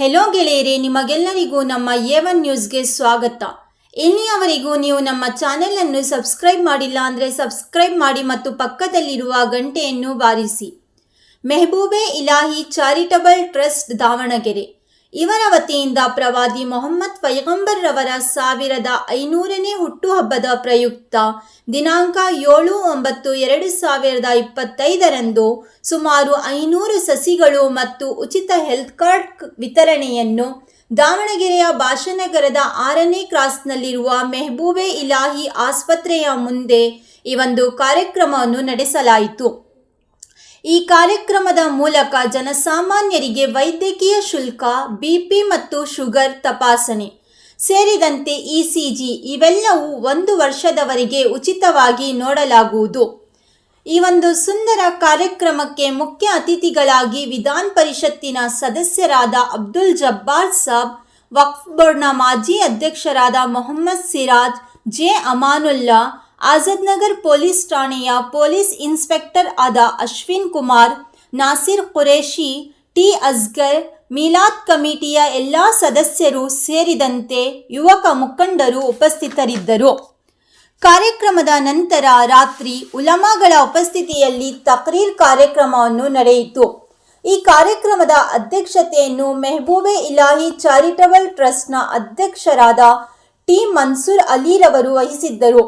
Hello ಗೆಳೆಯರೇ, ನಿಮಗೆಲ್ಲರಿಗೂ ನಮ್ಮ A1 ನ್ಯೂಸ್ಗೆ ಸ್ವಾಗತ. ಇಲ್ಲಿಯವರೆಗೂ ನೀವು ನಮ್ಮ ಚಾನೆಲ್ ಅನ್ನು ಸಬ್ಸ್ಕ್ರೈಬ್ ಮಾಡಿಲ್ಲ ಅಂದರೆ ಸಬ್ಸ್ಕ್ರೈಬ್ ಮಾಡಿ ಮತ್ತು ಪಕ್ಕದಲ್ಲಿರುವ ಗಂಟೆಯನ್ನು ಬಾರಿಸಿ. ಮೆಹಬೂಬೆ ಇಲಾಹಿ ಚಾರಿಟಬಲ್ ಟ್ರಸ್ಟ್ ದಾವಣಗೆರೆ ಇವರ ವತಿಯಿಂದ ಪ್ರವಾದಿ ಮೊಹಮ್ಮದ್ ಪೈಗಂಬರ್ ರವರ 1500ನೇ ಹುಟ್ಟುಹಬ್ಬದ ಪ್ರಯುಕ್ತ ದಿನಾಂಕ 7/9/2025ರಂದು ಸುಮಾರು 500 ಸಸಿಗಳು ಮತ್ತು ಉಚಿತ ಹೆಲ್ತ್ ಕಾರ್ಡ್ ವಿತರಣೆಯನ್ನು ದಾವಣಗೆರೆಯ ಭಾಷಾನಗರದ 6ನೇ ಕ್ರಾಸ್ನಲ್ಲಿರುವ ಮೆಹಬೂಬೆ ಇಲಾಹಿ ಆಸ್ಪತ್ರೆಯ ಮುಂದೆ ಈ ಒಂದು ಕಾರ್ಯಕ್ರಮವನ್ನು ನಡೆಸಲಾಯಿತು. ಈ ಕಾರ್ಯಕ್ರಮದ ಮೂಲಕ ಜನಸಾಮಾನ್ಯರಿಗೆ ವೈದ್ಯಕೀಯ ಶುಲ್ಕ, BP ಮತ್ತು ಶುಗರ್ ತಪಾಸಣೆ ಸೇರಿದಂತೆ ECG ಇವೆಲ್ಲವೂ 1 ವರ್ಷದವರೆಗೆ ಉಚಿತವಾಗಿ ನೋಡಲಾಗುವುದು. ಈ ಒಂದು ಸುಂದರ ಕಾರ್ಯಕ್ರಮಕ್ಕೆ ಮುಖ್ಯ ಅತಿಥಿಗಳಾಗಿ ವಿಧಾನ ಪರಿಷತ್ತಿನ ಸದಸ್ಯರಾದ ಅಬ್ದುಲ್ ಜಬ್ಬಾರ್ ಸಾಬ್, ವಕ್ಫ್ ಬೋರ್ಡ್ನ ಮಾಜಿ ಅಧ್ಯಕ್ಷರಾದ ಮೊಹಮ್ಮದ್ ಸಿರಾಜ್, ಜೆ ಅಮಾನುಲ್ಲಾ, ಆಜಾದ್ ನಗರ್ ಪೊಲೀಸ್ ಠಾಣೆಯ ಪೊಲೀಸ್ ಇನ್ಸ್ಪೆಕ್ಟರ್ ಆದ ಅಶ್ವಿನ್ ಕುಮಾರ್, ನಾಸಿರ್ ಖುರೇಶಿ, ಟಿ ಅಸ್ಗರ್, ಮೀಲಾದ್ ಕಮಿಟಿಯ ಎಲ್ಲ ಸದಸ್ಯರು ಸೇರಿದಂತೆ ಯುವಕ ಮುಖಂಡರು ಉಪಸ್ಥಿತರಿದ್ದರು. ಕಾರ್ಯಕ್ರಮದ ನಂತರ ರಾತ್ರಿ ಉಲಮಾಗಳ ಉಪಸ್ಥಿತಿಯಲ್ಲಿ ತಕ್ರೀರ್ ಕಾರ್ಯಕ್ರಮವನ್ನು ನಡೆಯಿತು. ಈ ಕಾರ್ಯಕ್ರಮದ ಅಧ್ಯಕ್ಷತೆಯನ್ನು ಮೆಹಬೂಬೆ ಇಲಾಹಿ ಚಾರಿಟಬಲ್ ಟ್ರಸ್ಟ್ನ ಅಧ್ಯಕ್ಷರಾದ ಟಿ ಮನ್ಸೂರ್ ಅಲಿರವರು ವಹಿಸಿದ್ದರು.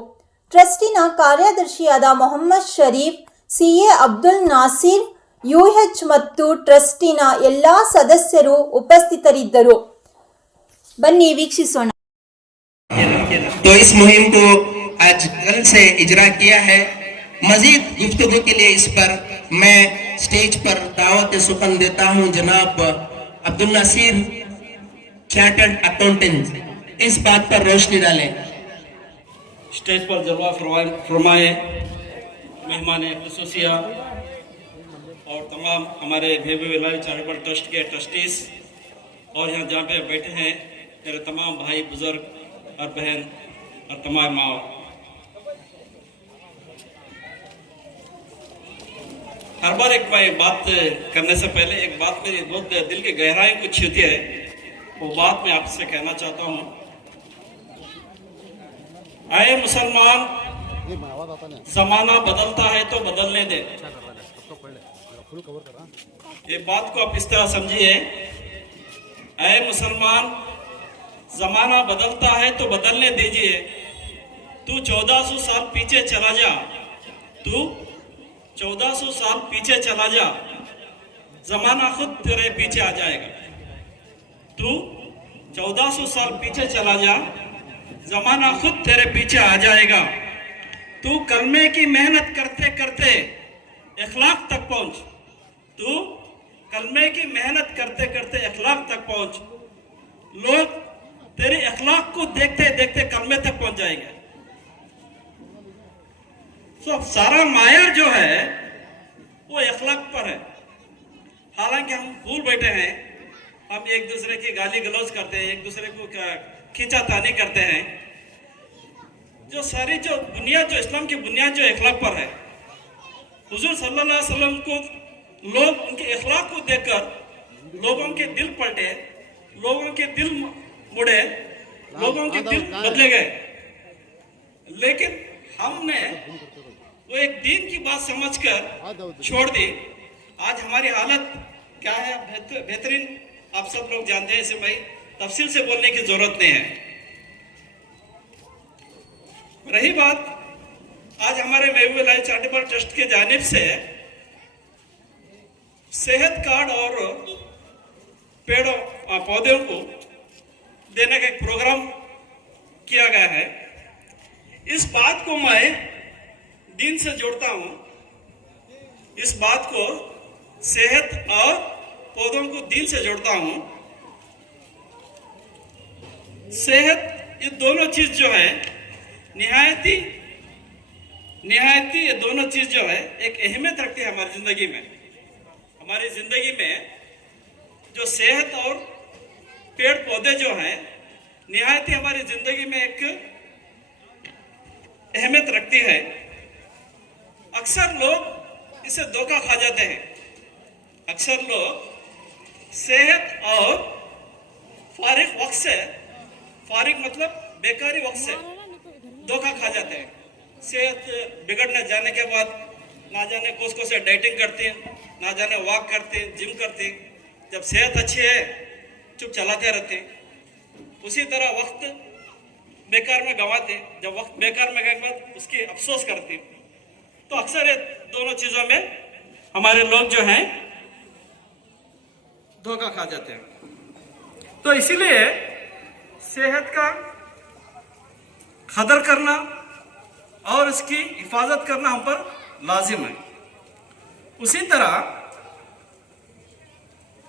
ಟ್ರಸ್ಟಿನ ಕಾರ್ಯದರ್ಶಿಯಾದ ಮೊಹಮ್ಮದ್ ಶರೀಫ್, CA ಅಬ್ದುಲ್ ನಾಸಿರ್, UH ಮತ್ತು ಟ್ರಸ್ಟಿನ ಎಲ್ಲ ಸದಸ್ಯರು ಉಪಸ್ಥಿತರಿದ್ದರು. ಬನ್ನಿ ವೀಕ್ಷಿಸೋಣ. तो इस मुहिम को आज कल से इजरा किया है. मजीद गुफ्तगू के लिए इस पर मैं स्टेज पर दावत सुखन देता हूं जनाब अब्दुल नासिर, चार्टर्ड अकाउंटेंट, इस बात पर रोशनी डालें. स्टेज पर जलवा फरमाए मेहमान खुसूसिया और तमाम हमारे महबूब इलाही चैरिटेबल ट्रस्ट के ट्रस्टीज और यहाँ जहाँ पे बैठे हैं मेरे तमाम भाई बुजुर्ग और बहन और तमाम माँ. हर बार एक बात करने से पहले एक बात मेरी बहुत दिल की गहराई को छूती है, वो बात मैं आपसे कहना चाहता हूँ. आए मुसलमान, जमाना बदलता है तो बदलने दे. ये बात को आप इस तरह समझिए. आए मुसलमान, जमाना बदलता है तो बदलने दीजिए. तू 1400 साल पीछे चला जा, तू 1400 साल पीछे चला जा, जमाना खुद तेरे पीछे आ जाएगा. तू 1400 साल पीछे चला जा, जमाना खुद तेरे पीछे आ जाएगा. तू कलमे की मेहनत करते करते इखलाक तक पहुंच. तू कलमे की मेहनत करते करते इखलाक तक पहुंच. लोग तेरे इखलाक को देखते देखते कलमे तक पहुंच जाएंगे. तो सारा मायर जो है वो इखलाक पर है. हालांकि हम भूल बैठे हैं, हम एक दूसरे की गाली गलौज करते हैं, एक दूसरे को खींचातानी करते हैं. जो सारी जो बुनियाद, जो इस्लाम की बुनियाद जो इखलाक पर है, हुजूर सल्लल्लाहु अलैहि वसल्लम को लोग उनके इखलाक को देखकर लोगों के दिल पलटे, लोगों के दिल मुड़े, लोगों के दिल बदले गए. लेकिन हमने वो एक दीन की बात समझकर छोड़ दी. आज हमारी हालत क्या है बेहतरीन आप सब लोग जानते हैं. इसे भाई तफसील से बोलने की जरूरत नहीं है. रही बात आज हमारे महबूब इलाही चैरिटेबल ट्रस्ट की जानिब से सेहत कार्ड और पेड़ों पौधों को देने का एक प्रोग्राम किया गया है. इस बात को मैं दीन से जोड़ता हूं. इस बात को सेहत और पौधों को दीन से जोड़ता हूं. सेहत, ये दोनों चीज जो है निहायती ये दोनों चीज जो है एक अहमियत रखती है हमारी जिंदगी में. हमारी जिंदगी में जो सेहत और पेड़ पौधे जो हैं निहायती हमारी जिंदगी में एक अहमियत रखती है. अक्सर लोग इसे धोखा खा जाते हैं. अक्सर लोग सेहत और वक्त से फारिग मतलब बेकारी वक्त से धोखा खा जाते हैं। सेहत बिगड़ने जाने के बाद ना जाने कोस से डाइटिंग करते हैं, ना जाने वॉक करते हैं, जिम करते हैं। जब सेहत अच्छी है चुप चलाते रहते हैं, उसी तरह वक्त बेकार में गंवाते हैं। जब वक्त बेकार में गए के बाद उसकी अफसोस करते हैं। तो अक्सर ये दोनों चीजों में हमारे लोग जो हैं धोखा खा जाते हैं। तो इसीलिए सेहत का कदर करना और इसकी हिफाजत करना हम पर लाजिम है। उसी तरह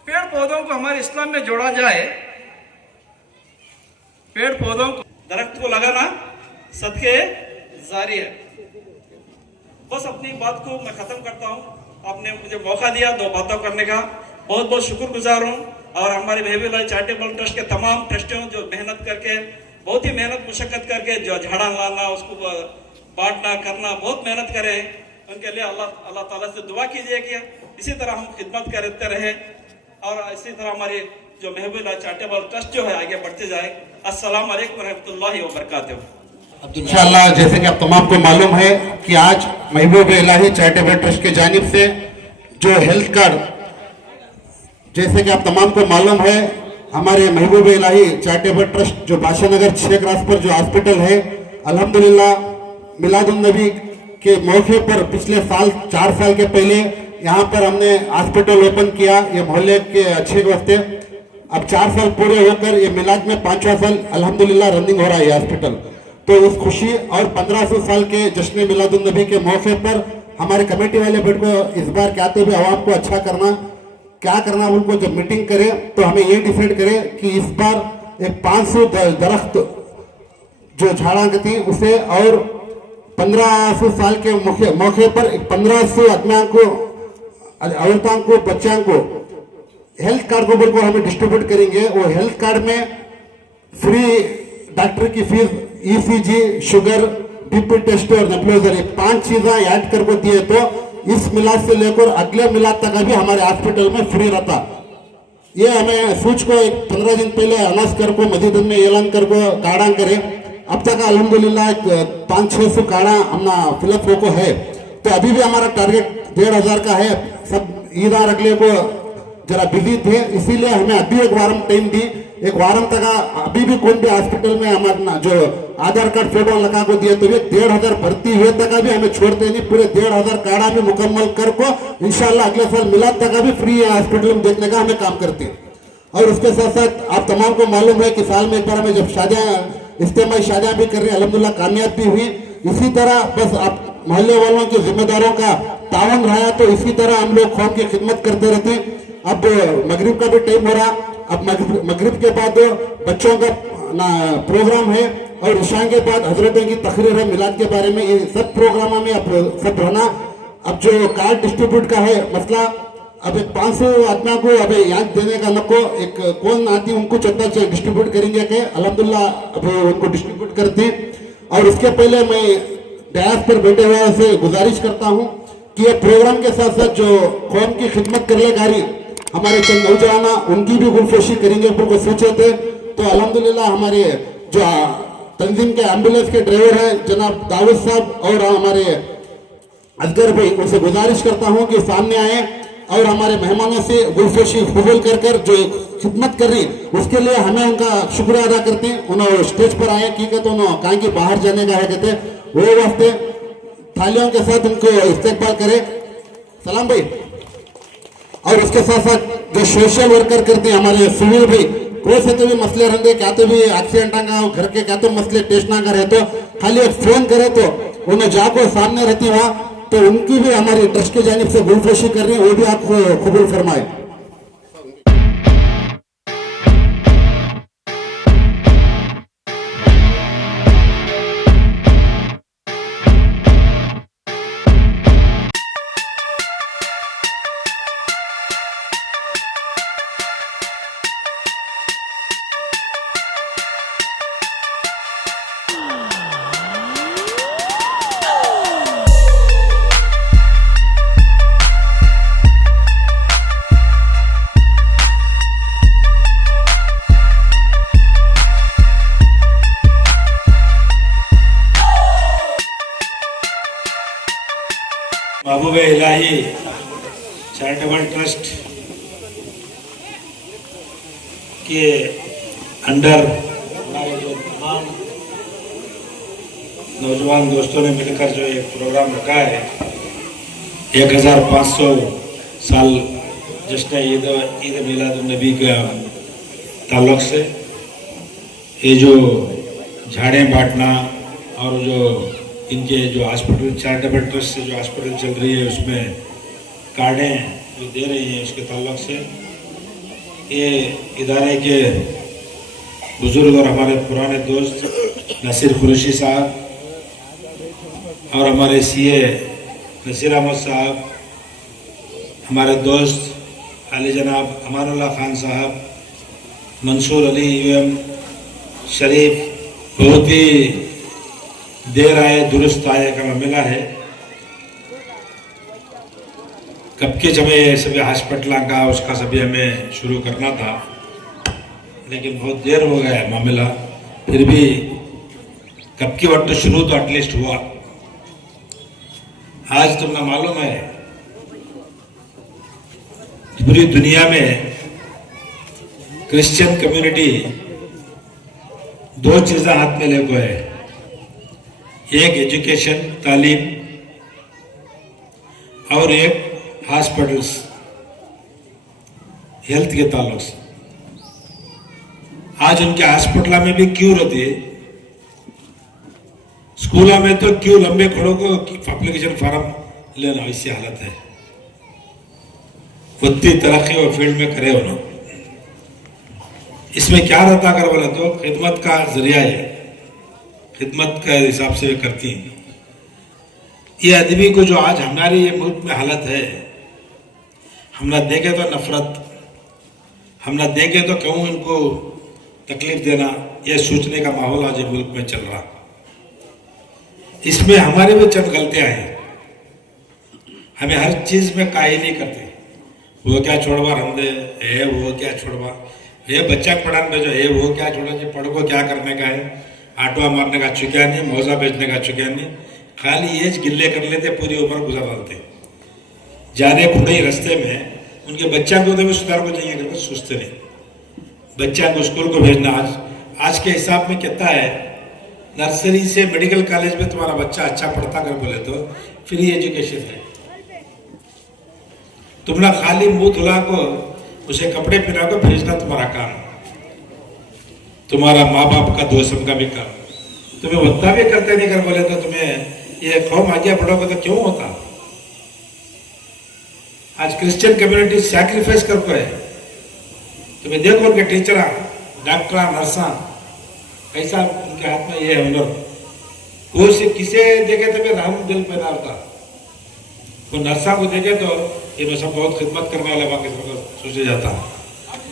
पेड़ पौधों को हमारे इस्लाम में जोड़ा जाए। पेड़ पौधों को, दरख्त को लगाना सदके जारी है। बस अपनी बात को मैं खत्म करता हूँ। आपने मुझे मौका दिया दो बातों करने का, बहुत बहुत शुक्रगुजार हूँ। और हमारे महबूबुल्लाह चैरिटेबल ट्रस्ट के तमाम ट्रस्टियों जो मेहनत करके, बहुत ही मेहनत मुशक्कत करके जो झाड़ा लाना, उसको बांटना करना, बहुत मेहनत करे, उनके लिए अल्लाह ताला से दुआ कीजिए कि इसी तरह हम खिदमत करते रहे और इसी तरह हमारी जो महबूबुल्लाह चैरिटेबल ट्रस्ट जो है आगे बढ़ते जाए। अस्सलाम वालेकुम रहमतुल्लाहि व बरकातहू। इंशाअल्लाह जैसे कि आप तमाम को मालूम है कि आज महबूब इलाही चैरिटेबल ट्रस्ट की जानिब से जो हेल्थ कार्ड, जैसे कि आप तमाम को मालूम है हमारे महबूब इलाही चैरिटेबल ट्रस्ट जो बादशाह नगर 6 क्रॉस पर जो हॉस्पिटल है, अल्हम्दुलिल्लाह मिलादुन नबी के मौके पर पिछले साल 4 साल के पहले यहाँ पर हमने हॉस्पिटल ओपन किया, ये मोहल्ले के अच्छे वास्ते। अब 4 साल पूरे होकर ये मिलाद में 5वां साल अल्हम्दुलिल्लाह रनिंग हो रहा है हॉस्पिटल। तो इस खुशी और 1500 साल के जश्न मिलादुन नबी के मौके पर हमारे कमेटी वाले बैठ को इस बार कहते हुए आवाम को अच्छा करना, क्या करना, उनको जब मीटिंग करे तो हमें ये डिसाइड करे कि इस बार एक 500 दरख्त जो झाड़ा थी उसे और 1500 साल के मौके पर 1500 आदमियों को, औरतों को, बच्चों को हेल्थ कार्ड को बिल्कुल हमें डिस्ट्रीब्यूट करेंगे। वो हेल्थ कार्ड में फ्री डॉक्टर की fees, ECG, sugar, BP test और नेबुलाइजर, ये 5 चीजें ऐड करके दिए तो इस मिलाद से लेकर अगले मिलाद तक भी हमारे हॉस्पिटल में फ्री रहता। ये हमें सूच को एक 15 दिन पहले अनाउंस कर को मस्जिद में ऐलान कर को काढ़ा करे। अब तक अल्हम्दुलिल्लाह 500-600 काढ़ा हमने फिलअप को है। तो अभी भी हमारा टारगेट 1500 का है। सब ईद और अगले को जरा बिजी थे, इसीलिए हमें अभी एक वारम टाइम दी। एक वारम तक अभी भी कोई भी हॉस्पिटल में हमारा जो आधार कार्ड फोटो लगा को दिए तो भी 1500 भर्ती हुए तक भी हमें छोड़ते नहीं। पूरे 1500 काढ़ा भी मुकम्मल कर को इंशाल्लाह अगले साल मिलाद तक भी फ्री हॉस्पिटल में देखने का हमें काम करते हैं। और उसके साथ साथ आप तमाम को मालूम है कि साल में एक बार हमें जब शादियां, इज्तिमाई शादियां भी कर रहे हैं, अल्हम्दुलिल्लाह कामयाब भी हुई। इसी तरह बस आप मोहल्ले वालों के जिम्मेदारों का तावन रहा तो इसी तरह हम लोग कौम की खिदमत करते रहते। अब मगरिब का भी टाइम हो रहा, अब मगरिब के बाद बच्चों का प्रोग्राम है और ईशान के बाद हजरतों की तकरीर है मिलाद के बारे में। ये सब प्रोग्रामों में अब सब रहना। अब जो कार्ड डिस्ट्रीब्यूट का है मसला, अब एक 500 आदमियों को अब याद देने का नको एक कौन आती उनको चंदा डिस्ट्रीब्यूट करेंगे के अल्हम्दुलिल्लाह अब उनको डिस्ट्रीब्यूट कर दी। और उसके पहले मैं डयास पर बैठे हुए से गुजारिश करता हूँ कि ये प्रोग्राम के साथ साथ जो कौम की खिदमत करने कारी हमारे चंद नौजवान उनकी भी गुलफोशी करेंगे उनको सोचे थे। तो अल्हम्दुलिल्लाह हमारे जो तंजीम के एम्बुलेंस के ड्राइवर हैं जनाब दाऊद साहब और हमारे असगर भाई, उनसे गुजारिश करता हूं कि सामने आए और हमारे मेहमानों से गुलफोशी कबूल कर जो खिदमत कर रही उसके लिए हमें उनका शुक्रिया अदा करते हैं। उन्होंने स्टेज पर आए की कहते उन्होंने कहा कि बाहर जाने का है कहते वो वास्ते थालियों के साथ उनको इस्तेकबाल करे। सलाम भाई। और उसके साथ साथ जो सोशल वर्कर करते हैं हमारे सुनील भाई, कोई से तो भी मसले रहते क्या तो भी एक्सीडेंट का घर के क्या तो मसले टेस्ट ना करे तो खाली एक फोन करे तो उन्हें जाको सामने रहती वहाँ, तो उनकी भी हमारी ट्रस्ट की जानिब से गुलफोशी कर रही है, वो भी आप कबूल फरमाए। महबूब इलाही चैरिटेबल ट्रस्ट के अंडर हमारे जो तमाम नौजवान दोस्तों ने मिलकर जो एक प्रोग्राम रखा है 1500 साल जश्न ईद मिलादुन्नबी का ताल्लुक से ये जो झाड़ें बांटना और जो इनके जो हॉस्पिटल चैरिटेबल ट्रस्ट से जो हॉस्पिटल चल रही है उसमें कार्डें जो दे रही हैं उसके ताल्लुक से ये इदारे के बुजुर्ग और हमारे पुराने दोस्त नसीर कुरैशी साहब और हमारे सीए नसीर अहमद साहब, हमारे दोस्त अली जनाब अमानुल्लाह खान साहब, मंसूर अली यूएम शरीफ बहुत ही देर आए दुरुस्त आए का मिला है। कब के जब ये सभी हॉस्पिटल का उसका सभी हमें शुरू करना था, लेकिन बहुत देर हो गया है मामला। फिर भी कब की वक्त शुरू तो एटलीस्ट हुआ। आज तुमने मालूम है पूरी दुनिया में क्रिश्चियन कम्युनिटी दो चीज़ें हाथ में लेको है, एक एजुकेशन तालीम और एक हॉस्पिटल्स हेल्थ के ताल्लुक से। आज उनके हॉस्पिटल में भी क्यू रहती है, स्कूलों में तो क्यों लंबे खड़ों को एप्लीकेशन फॉर्म लेना, ऐसी हालत है। उतनी तरक्की और फील्ड में करे होना, इसमें क्या रहता कर बोले तो खिदमत का जरिया है, खिदमत के हिसाब से करती हैं। ये आदमी को जो आज हमारे ये मुल्क में हालत है, हम ना देखे तो नफरत, हम ना देखे तो कहूँ इनको तकलीफ देना, ये सोचने का माहौल आज मुल्क में चल रहा। इसमें हमारे भी चंद गलतियां हैं। हमें हर चीज में काहे नहीं करते, वो क्या छोड़वा हम दे है, वो क्या छोड़वा ये बच्चा पढ़ाने भेजो है, वो क्या छोड़ा जी पढ़ को क्या करने का है, आटवा मारने का चुका नहीं, मौजा बेचने का चुका नहीं, खाली एज गिल्ले कर लेते, पूरी उम्र गुजार डालते। जाने खुड़े रास्ते में उनके बच्चा को तो भी सुधार को चाहिए करके सोचते नहीं। बच्चा को स्कूल को भेजना आज के हिसाब में कितना है, नर्सरी से मेडिकल कॉलेज में तुम्हारा बच्चा अच्छा पढ़ता कर बोले तो फ्री एजुकेशन है। तुमने खाली मुंह धुला को उसे कपड़े पहना को भेजना तुम्हारा काम, तुम्हारा माँ बाप का दोस्तों का भी काम। तुम्हें उतना भी करते नहीं कर बोले तो तुम्हें ये कौम आगे बढ़ोगे तो क्यों होता। आज क्रिश्चियन कम्युनिटी सैक्रिफाइस करको है। तुम्हें देखो उनके टीचर डॉक्टर नर्सा कैसा उनके हाथ में ये हुनर, वो से किसे देखे तो मैं रहम दिल पैदा होता। वो नर्सा को देखे तो ये सब बहुत खिदमत करने वाले बाकी सबको सोचे जाता।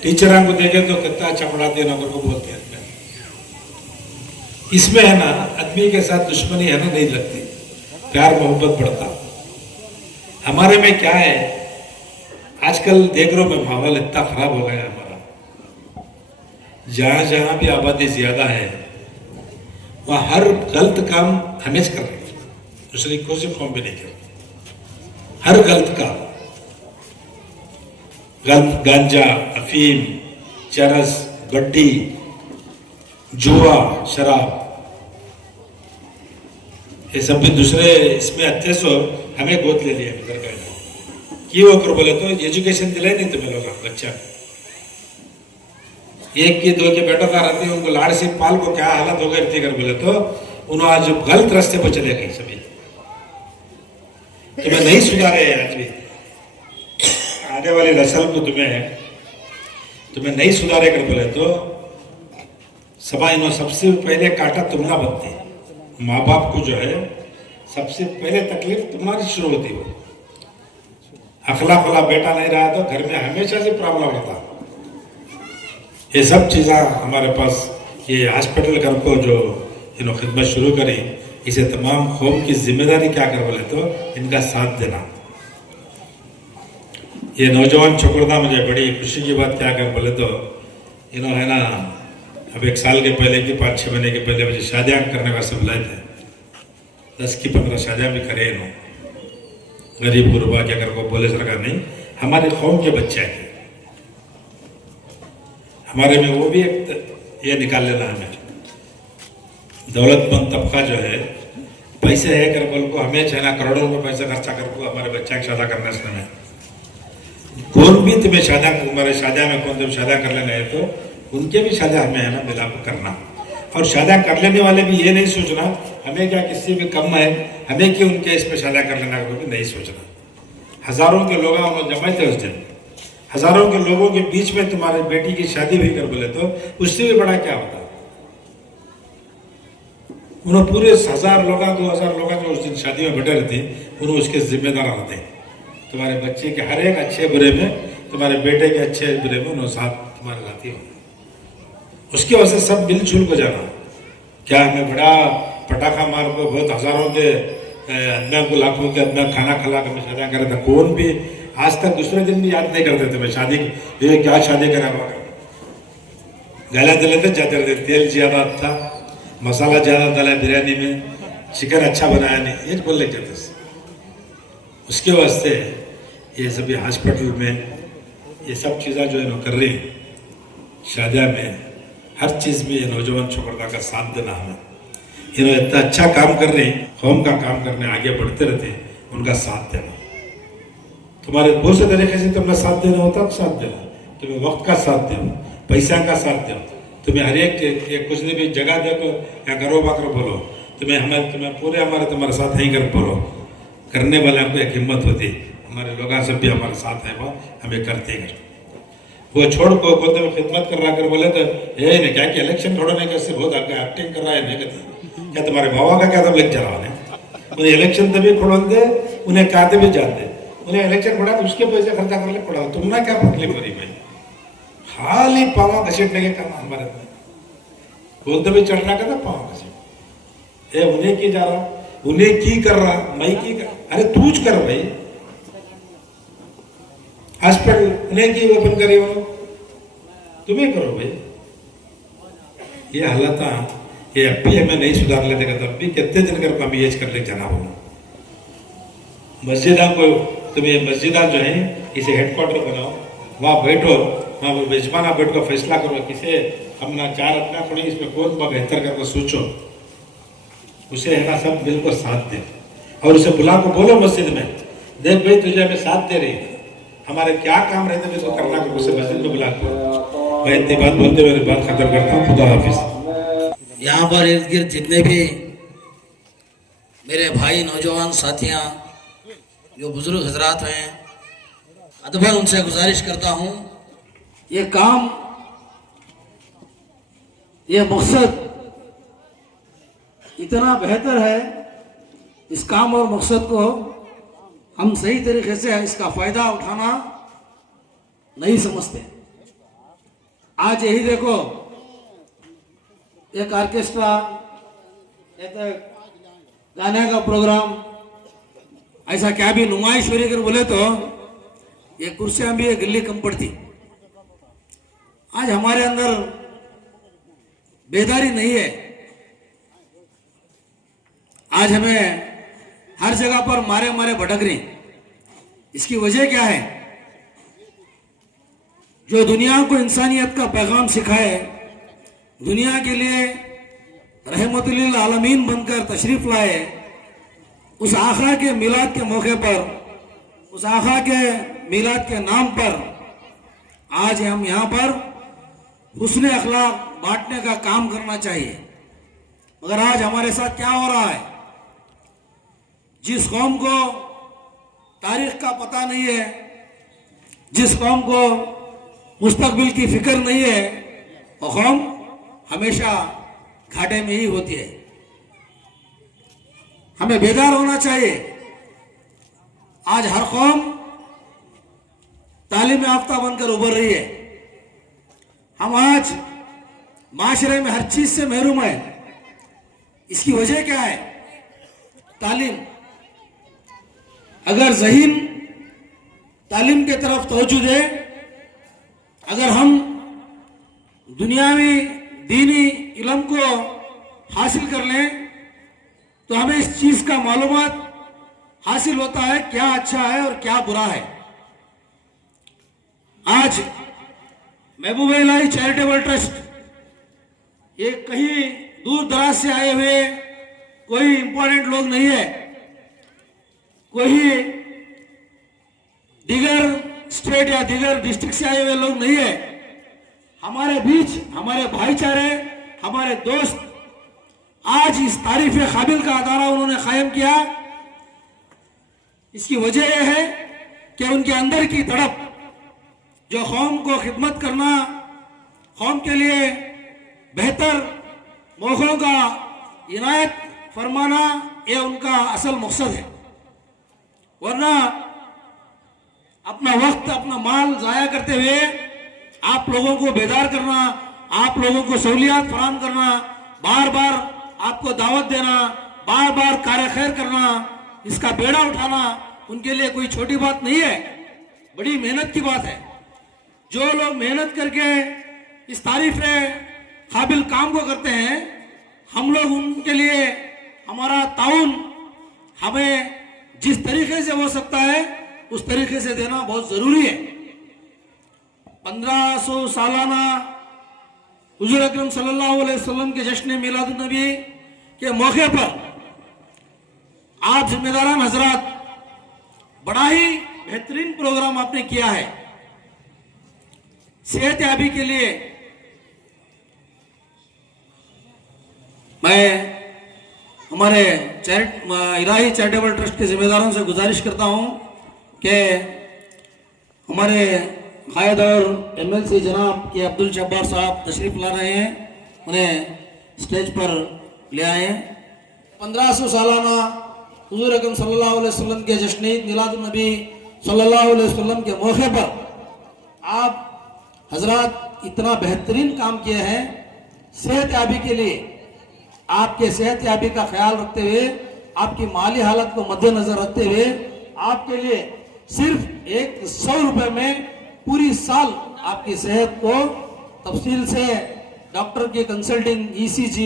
टीचर को देखे तो कितना अच्छा पढ़ाते हैं, नौकर को बोलते हैं। इसमें है ना आदमी के साथ दुश्मनी है ना नहीं लगती, प्यार मोहब्बत बढ़ता। हमारे में क्या है आजकल देख रहे हो मैं माहौल इतना खराब हो गया हमारा, जहां जहां भी आबादी ज्यादा है वहां हर गलत काम हमें कर रहे हैं, दूसरी कोई से कौम भी नहीं कर। हर गलत काम, गलत गांजा, अफीम, चरस, गड्डी, जुआ, शराब, ये सब भी दूसरे इसमें अच्छे से हमें गोद ले लिया इधर का कि वो कर बोले तो एजुकेशन दिलाए नहीं तुम्हें लोग बच्चा एक की दो के बेटा का रहते हैं, उनको लाड़ से पाल को क्या हालत हो गई कर बोले तो उन्होंने आज गलत रास्ते पर चले गए सभी। तुम्हें नहीं सुधारे आज भी आने वाली नस्ल को तुम्हें नहीं सुधारे कर बोले तो सभा इन्होंने सबसे पहले काटा तुमना बनती। माँ बाप को जो है सबसे पहले तकलीफ तुम्हारी शुरू होती हो। अखला फला बेटा नहीं रहा तो घर में हमेशा से प्रॉब्लम होता। ये सब चीज़ें हमारे पास ये हॉस्पिटल घर को जो इन्होंने खिदमत शुरू करी, इसे तमाम कौम की जिम्मेदारी क्या कर बोले तो इनका साथ देना। ये नौजवान छोकरदा मुझे बड़ी खुशी की बात क्या कर बोले तो इन्होंने है ना अब 1 साल के पहले की 5-6 महीने के पहले मुझे शादियाँ करने का सब लाए थे। 10 की 15 शादियाँ भी करे इन्होंने गरीब गुरबा के अगर को बोले सरकार नहीं, हमारे कौम के बच्चे हैं, हमारे में वो भी एक ये निकाल लेना हमें। दौलतमंद तबका जो है पैसे है कर बोल को हमें चाहे करोड़ों रुपए पैसा खर्चा कर को हमारे बच्चा की शादा करने से में कौन भी तुम्हें शादा हमारे शादा में कौन तुम शादा कर लेना है तो उनके भी शादा हमें है ना मिलाप करना। और शादा कर लेने वाले भी ये नहीं सोचना हमें क्या किसी भी कम है, हमें क्यों उनके इस पे शादा कर लेना भी नहीं सोचना। हजारों के लोग उन्होंने जमा थे उस दिन, हजारों के लोगों के बीच में तुम्हारी बेटी की शादी भी कर बोले तो उससे भी बड़ा क्या होता। उन्होंने पूरे 1000 लोग 2000 लोग जो उस दिन शादी में बैठे रहते उन्होंने उसके जिम्मेदार रहते हैं। तुम्हारे बच्चे के हर एक अच्छे बुरे में, तुम्हारे बेटे के अच्छे बुरे में उन्होंने साथ तुम्हारे साथी हो। उसकी वजह से सब मिलजुल को जाना। क्या हमें बड़ा पटाखा मार को बहुत हजारों के अन्ना को लाखों के अन्ना खाना खिला कर शादी करे था, कौन भी आज तक दूसरे दिन भी याद नहीं करते थे मैं शादी ये क्या शादी करा हुआ। गाला दले थे जाते रहते, तेल ज्यादा था, मसाला ज्यादा डाला बिरयानी में, चिकन अच्छा बनाया नहीं, ये बोल लेते थे। उसके वास्ते ये सभी हॉस्पिटल में ये सब चीज़ें जो है कर रही शादिया में हर चीज़ में ये नौजवान छोकरा का साथ देना हमें, इन्होंने इतना अच्छा काम कर रहे हैं, कौम का काम करने आगे बढ़ते रहते हैं, उनका साथ देना। तुम्हारे बहुत से तरीके से तुम्हें साथ देना होता तो साथ देना, तुम्हें वक्त का साथ दो, पैसा का साथ दो, तुम्हें हर एक कुछ भी जगह देखो या करो बाकर बोलो, तुम्हें पूरे हमारे तुम्हारे साथ नहीं कर बोलो, करने वाले को एक हिम्मत होती। हमारे लोग सब भी हमारे साथ है, वो हमें करते हैं। वो छोड़ को बोलते खिदमत कर रहा कर बोले तो ये नहीं क्या कि इलेक्शन छोड़ने कैसे बहुत आगे एक्टिंग कर रहा है नहीं कहते क्या तुम्हारे बाबा का क्या तब लेक चला उन्हें इलेक्शन तभी खोलते उन्हें कहते भी जाते उन्हें इलेक्शन खोड़ा तो उसके पैसे खर्चा कर ले खोड़ा तुमने क्या तकलीफ करी भाई खाली पावा घसीटने के काम हमारे बोलते भी चढ़ना का था पावा घसीट ये उन्हें की जा रहा उन्हें की कर रहा मैं की कर अरे तूच कर भाई हॉस्पिटल उन्हें की ओपन करे वो तुम्हें करो भाई ये हालत ये अब भी हमें नहीं सुधार लेते का तब भी कितने दिन कर हम ये कर ले जाना हो मस्जिदा को तुम्हें मस्जिदा जो है इसे हेडक्वार्टर बनाओ वहाँ बैठो वहाँ बेजमाना बैठ कर फैसला करो किसे हम ना चार अपना थोड़ी इसमें कौन बेहतर करके सोचो उसे है ना सब बिल्कुल साथ दे और उसे बुला को बोलो मस्जिद में देख भाई तुझे हमें साथ दे रही हमारे क्या काम रहते हैं तो करना कर उसे मस्जिद में बुला को मैं इतनी बात बोलते मेरी बात खत्म करता हूँ खुदा हाफिज। यहाँ पर इर्द गिर्द जितने भी मेरे भाई नौजवान साथियाँ जो बुजुर्ग हजरात हैं अदबर उनसे गुजारिश करता हूँ ये काम ये मकसद इतना बेहतर है इस काम और मकसद को हम सही तरीके से इसका फायदा उठाना नहीं समझते। आज यही देखो एक ऑर्केस्ट्रा एक गाने का प्रोग्राम ऐसा क्या भी नुमाइश हो रही कर बोले तो ये कुर्सियां भी गिल्ली कम पड़ती। आज हमारे अंदर बेदारी नहीं है। आज हमें हर जगह पर मारे मारे भटक रही। इसकी वजह क्या है? जो दुनिया को इंसानियत का पैगाम सिखाए दुनिया के लिए रहमतुल आलमीन बनकर तशरीफ लाए उस आका के मिलाद के मौके पर उस आका के मिलाद के नाम पर आज हम यहाँ पर हुस्न अखलाक बांटने का काम करना चाहिए। मगर आज हमारे साथ क्या हो रहा है? जिस कौम को तारीख का पता नहीं है जिस कौम को मुस्तकबिल की फिक्र नहीं है वो कौम हमेशा घाटे में ही होती है। हमें बेदार होना चाहिए। आज हर कौम तालीम याफ्ता बनकर उभर रही है। हम आज माशरे में हर चीज से महरूम है। इसकी वजह क्या है? तालीम। अगर ज़हीन तालीम के तरफ तवज्जो दे, अगर हम दुनियावी दीनी इल्म को हासिल कर लें तो हमें इस चीज़ का मालूमात हासिल होता है, क्या अच्छा है और क्या बुरा है। आज महबूब इलाही चैरिटेबल ट्रस्ट ये कहीं दूर दराज से आए हुए कोई इंपॉर्टेंट लोग नहीं है, कोई दीगर स्टेट या दीगर डिस्ट्रिक्ट से आए हुए लोग नहीं है। हमारे बीच हमारे भाईचारे, हमारे दोस्त आज इस तारीफ काबिल का अदारा उन्होंने कायम किया। इसकी वजह यह है कि उनके अंदर की तड़प, जो कौम को खिदमत करना, कौम के लिए बेहतर मौकों का इनायत फरमाना, यह उनका असल मकसद है। वरना अपना वक्त, अपना माल जाया करते हुए आप लोगों को बेदार करना, आप लोगों को सहूलियात फराहम करना, बार बार आपको दावत देना, बार बार कार्य खैर करना, इसका बेड़ा उठाना उनके लिए कोई छोटी बात नहीं है, बड़ी मेहनत की बात है। जो लोग मेहनत करके इस तारीफ काबिल काम को करते हैं, हम लोग उनके लिए हमारा ताउन हमें जिस तरीके से हो सकता है उस तरीके से देना बहुत जरूरी है। 1500 सालाना हुजूर अकरम सल्लल्लाहु अलैहि वसल्लम के जश्न मिलादुन नबी के मौके पर आप जिम्मेदारान हजरात बड़ा ही बेहतरीन प्रोग्राम आपने किया है। सेहत याबी के लिए मैं हमारे इलाही चैरिटेबल ट्रस्ट के जिम्मेदारों से गुजारिश करता हूं कि हमारे कायद और MLC जनाब के अब्दुल जब्बार साहब तशरीफ ला रहे हैं, उन्हें स्टेज पर ले आए। 1500 सालाना हुजूर अकरम सल्लल्लाहु अलैहि वसल्लम के जश्न मिलादुन नबी सल्लल्लाहु अलैहि वसल्लम के मौके पर आप हजरात इतना बेहतरीन काम किए हैं। सेहत याबी के लिए, आपके सेहत याबी का ख्याल रखते हुए, आपकी माली हालत को मद्देनजर रखते हुए आपके लिए सिर्फ 100 रुपए में पूरी साल आपकी सेहत को तफसील से डॉक्टर की कंसल्टिंग, ECG,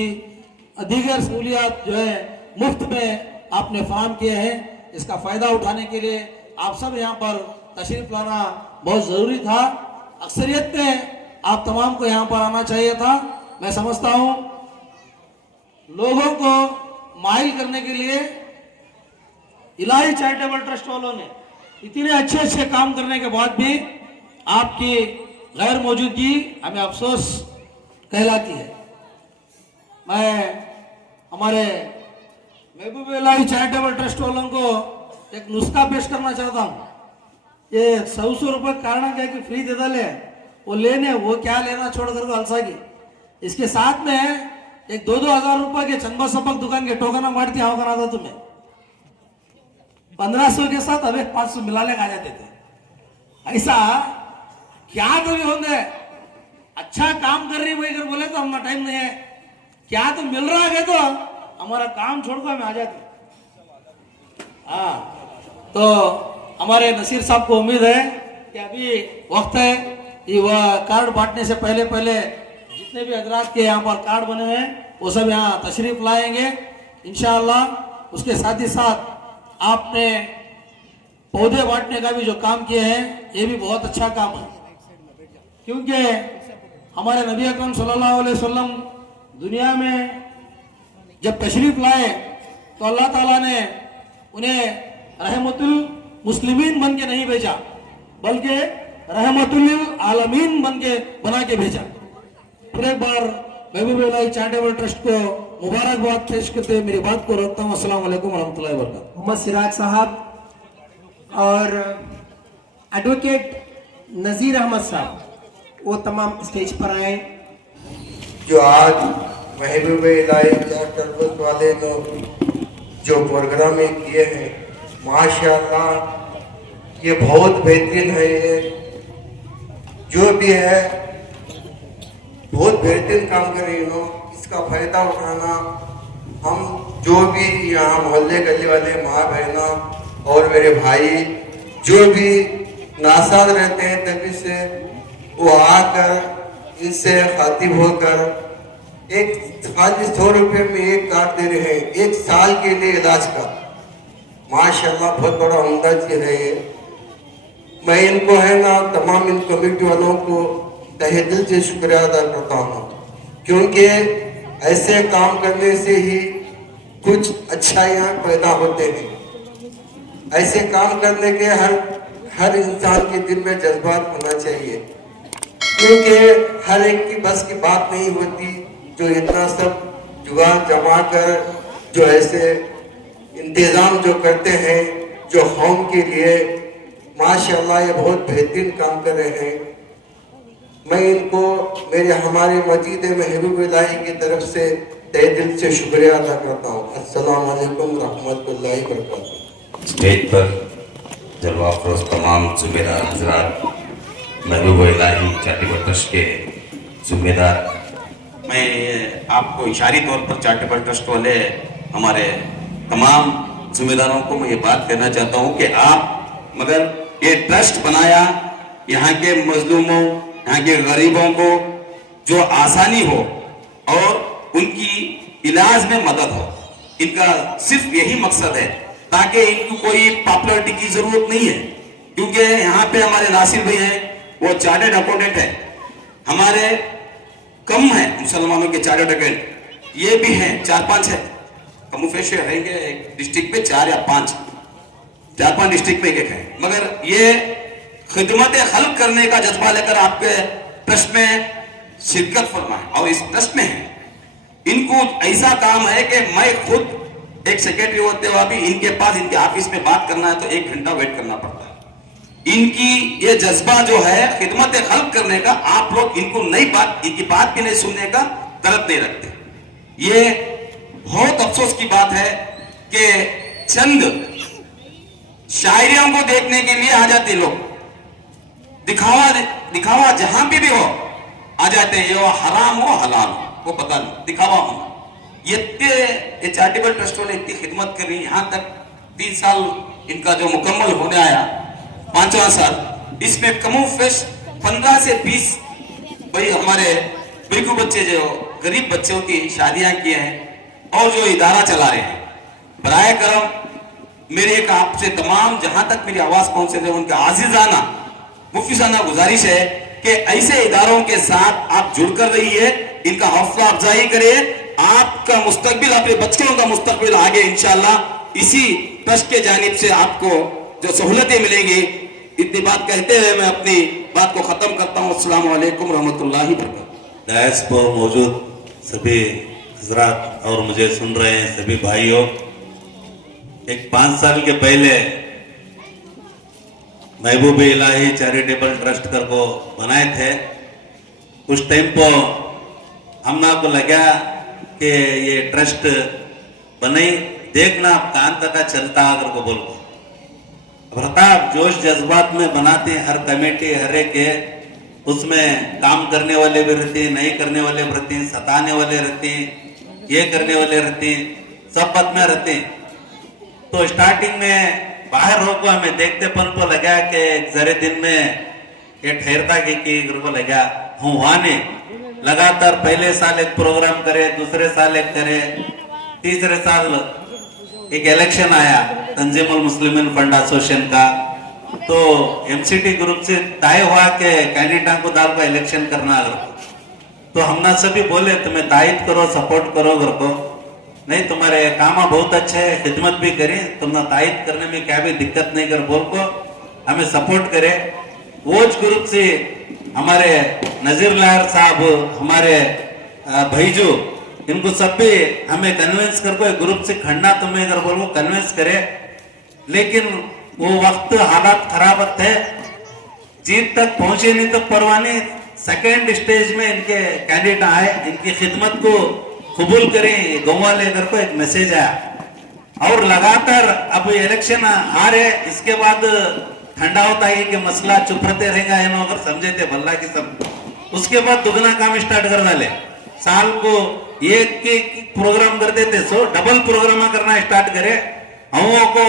दीगर सहूलियात जो है मुफ्त में आपने फराहम किए हैं। इसका फायदा उठाने के लिए आप सब यहाँ पर तशरीफ लाना बहुत जरूरी था। अक्सरियत में आप तमाम को यहाँ पर आना चाहिए था। मैं समझता हूँ लोगों को माइल करने के लिए इलाही चैरिटेबल ट्रस्ट वालों ने इतने अच्छे अच्छे काम करने के बाद भी आपकी गैर मौजूदगी हमें अफसोस कहलाती है। मैं हमारे महबूब इलाही चैरिटेबल ट्रस्ट वालों को एक नुस्खा पेश करना चाहता हूँ। ये 100 रुपये कारण क्या कि फ्री दे डाले, वो लेने, वो क्या लेना छोड़ कर अलसा की। इसके साथ में एक 2-2 हजार रुपए के चंबा सबक दुकान के टोकना बांटती आओ करा था तुम्हें 1500 के साथ अब 500 मिला ले आ जाते थे। ऐसा क्या तो भी होंगे, अच्छा काम कर रही वही कर बोले तो हमारा टाइम नहीं है, क्या तो मिल रहा है तो हमारा काम छोड़कर हमें आ जाते। हाँ, तो हमारे नसीर साहब को उम्मीद है कि अभी वक्त है कि वह कार्ड बांटने से पहले जितने भी हजरात के यहाँ पर कार्ड बने हैं वो सब यहाँ तशरीफ लाएंगे इंशाअल्लाह। उसके साथ ही साथ आपने पौधे बांटने का भी जो काम किए हैं ये भी बहुत अच्छा काम है, क्योंकि हमारे नबी अकरम सल्लल्लाहु अलैहि वसल्लम दुनिया में जब तशरीफ लाए तो अल्लाह ताला ने उन्हें रहमतुल मुस्लिमीन बन के नहीं भेजा, बल्कि रहमतुल आलमीन बना के भेजा। फिर एक बार महबूब इलाही चैरिटेबल ट्रस्ट को मुबारकबाद पेश करते हुए मेरी बात को रखता हूँ। अस्सलाम वालेकुम रहमतुल्लाहि व बरकातहू। मोहम्मद सिराज साहब और एडवोकेट नज़ीर अहमद साहब वो तमाम स्टेज पर आए। जो आज महबूब इलाही चैरिटेबल वाले लोग जो प्रोग्राम किए हैं, माशाअल्लाह ये बहुत बेहतरीन है। ये जो भी है बहुत बेहतरीन काम कर रही हो, इसका फायदा उठाना हम जो भी यहाँ मोहल्ले गली वाले माँ बहना और मेरे भाई जो भी नासाद रहते हैं तभी से वो आकर इनसे खातिब होकर एक खाली 100 रुपये में एक कार्ड दे रहे हैं 1 साल के लिए इलाज का। माशाल्लाह बहुत बड़ा उम्दा चीज है ये। मैं इनको है ना तमाम इन कमेटी वालों को तहे दिल से शुक्रिया अदा करता हूँ, क्योंकि ऐसे काम करने से ही कुछ अच्छाइयाँ पैदा होते हैं। ऐसे काम करने के हर इंसान के दिल में जज्बात होना चाहिए, क्योंकि हर एक की बस की बात नहीं होती जो इतना सब जुगाड़ जमा कर जो ऐसे इंतज़ाम जो करते हैं जो कौम के लिए, माशाल्लाह ये बहुत बेहतरीन काम कर रहे हैं। मैं इनको हमारे मस्जिद महबूब इलाही की तरफ से तहे दिल से शुक्रिया अदा करता हूँ। अस्सलाम वालेकुम रहमतुल्लाहि व बरकातहू। स्टेज पर जलवा फरोज तमाम ज़िम्मेदार हजरात, महबूब इलाही चैरिटेबल ट्रस्ट के ज़िम्मेदार, मैं आपको इशारी तौर पर चैरिटेबल ट्रस्ट वाले हमारे तमाम जिम्मेदारों को मैं ये बात कहना चाहता हूँ कि आप मगर ये ट्रस्ट बनाया यहाँ के मजलूमों, यहाँ के गरीबों को जो आसानी हो और उनकी इलाज में मदद हो, इनका सिर्फ यही मकसद है, ताकि इनको कोई पॉपुलरिटी की जरूरत नहीं है। क्योंकि यहाँ पे हमारे नासिर भाई हैं, वो चार्टर्ड अकाउंटेंट है, हमारे कम है मुसलमानों के चार्टर्ड अकाउंटेंट, ये भी हैं 4-5 है, कमुफेश रहेंगे एक डिस्ट्रिक्ट पे 4 या 4-5 डिस्ट्रिक्ट पे एक है, मगर ये खिदमत खल्क करने का जज्बा लेकर आपके ट्रस्ट में शिरकत फरमाए और इस ट्रस्ट में है। इनको ऐसा काम है कि मैं खुद एक सेक्रेटरी होते हुए भी इनके पास इनके ऑफिस में बात करना है तो 1 घंटा वेट करना पड़ता है। इनकी ये जज्बा जो है खिदमत खल्क करने का, आप लोग इनको नई बात, इनकी बात भी नहीं सुनने का तरफ नहीं रखते। ये बहुत अफसोस की बात है कि चंद शायरियों को देखने के लिए आ जाते लोग, दिखावा जहां भी हो आ जाते हैं, ये वो हराम हो हलाल हो वो पता नहीं, दिखावा होना। ये चैरिटेबल ट्रस्ट ने इतनी खिदमत करी, यहाँ तक 3 साल इनका जो मुकम्मल होने आया, 5वां साल, इसमें कमोफेश 15 से 20 भाई हमारे बिल्कुल बच्चे जो गरीब बच्चों की शादियां किए हैं और जो इदारा चला रहे हैं। बराए करम मेरी एक आपसे तमाम जहां तक मेरी आवाज पहुंचे थे उनके आजीजाना मुफिसाना गुजारिश है कि ऐसे इदारों के साथ आप जुड़कर रहिए, इनका हौसला अफजाई करिए, आपका मुस्तकबिल, अपने बच्चों का मुस्तकबिल आगे इंशाल्लाह इसी ट्रस्ट के जानिब से आपको जो सहूलतें मिलेंगी। इतनी बात कहते हुए मैं अपनी बात को खत्म करता हूँ। अस्सलाम वालेकुम रहमतुल्लाहि व बरकातहू। डायस पर मौजूद सभी हजरात और मुझे सुन रहे हैं सभी भाइयों, एक 5 साल के पहले महबूब इलाही चैरिटेबल ट्रस्ट कर को बनाए थे। उस टाइम पर हमना को लगा कि ये ट्रस्ट बनाई देखना कान तक चलता अगर को बोल प्रताप जोश जज्बात में बनाते हैं, हर कमेटी हर एक है, उसमें काम करने वाले भी रहते हैं, नहीं करने वाले भी रहते हैं, सताने वाले रहते हैं, ये करने वाले रहते हैं, सब पद में रहते हैं। तो स्टार्टिंग में बाहर होकर हमें देखते पन को लगा कि जरे दिन में ये ठहरता कि को लगा हूँ वहां ने लगातार पहले साल एक प्रोग्राम करे, दूसरे साल एक करे, तीसरे साल एक इलेक्शन आया तंजीमुल मुस्लिमीन फंड एसोसिएशन का, तो एमसीटी ग्रुप से तय हुआ कि कैंडिडेट को दाल का इलेक्शन करना अगर तो हमने सभी बोले तुम्हें तायद करो, सपोर्ट करो घर को, नहीं तुम्हारे काम बहुत अच्छे है, खिदमत भी करें, तुमने तायद करने में क्या भी दिक्कत नहीं कर बोल को हमें सपोर्ट करे। वो ग्रुप से हमारे नजीर लायर साहब, हमारे भाईजू, इनको सब भी हमें कन्विंस कर को ग्रुप से खड़ना तुम्हें अगर बोलो कन्विंस करे, लेकिन वो वक्त हालात खराब थे, जीत तक पहुंचे नहीं तो परवाने सेकेंड स्टेज में इनके कैंडिडेट आए, इनकी खिदमत को कबूल करें, गाँव वाले घर को एक मैसेज आया और लगातार अब इलेक्शन आ रहे, इसके बाद ठंडा होता है कि मसला चुप रहते रहेगा, इन अगर समझे थे भल्ला की सब, उसके बाद दुगना काम स्टार्ट कर डाले, साल को एक प्रोग्राम कर देते, सो डबल प्रोग्राम करना स्टार्ट करे। हम को